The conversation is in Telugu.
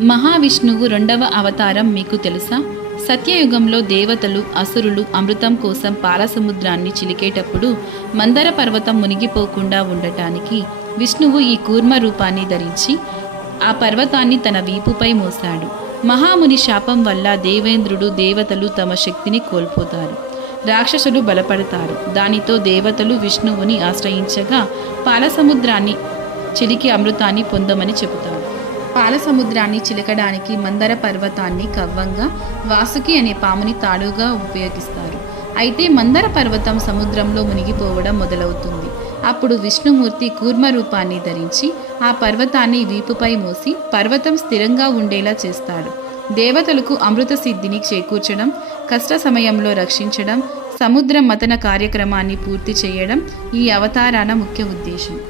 మహావిష్ణువు రెండవ అవతారం మీకు తెలుసా? సత్యయుగంలో దేవతలు, అసురులు అమృతం కోసం పాలసముద్రాన్ని చిలికేటప్పుడు మందర పర్వతం మునిగిపోకుండా ఉండటానికి విష్ణువు ఈ కూర్మ రూపాన్ని ధరించి ఆ పర్వతాన్ని తన వీపుపై మోశాడు. మహాముని శాపం వల్ల దేవేంద్రుడు, దేవతలు తమ శక్తిని కోల్పోతారు. రాక్షసులు బలపడతారు. దానితో దేవతలు విష్ణువుని ఆశ్రయించగా పాలసముద్రాన్ని చిలికి అమృతాన్ని పొందమని చెబుతాడు. పాలసముద్రాన్ని చిలకడానికి మందర పర్వతాన్ని కవ్వంగా, వాసుకి అనే పాముని తాడుగా ఉపయోగిస్తారు. అయితే మందర పర్వతం సముద్రంలో మునిగిపోవడం మొదలవుతుంది. అప్పుడు విష్ణుమూర్తి కూర్మ రూపాన్ని ధరించి ఆ పర్వతాన్ని వీపుపై మోసి పర్వతం స్థిరంగా ఉండేలా చేస్తాడు. దేవతలకు అమృత సిద్ధిని చేకూర్చడం, కష్ట సమయంలో రక్షించడం, సముద్ర మతన కార్యక్రమాన్ని పూర్తి చేయడం ఈ అవతారాన ముఖ్య ఉద్దేశం.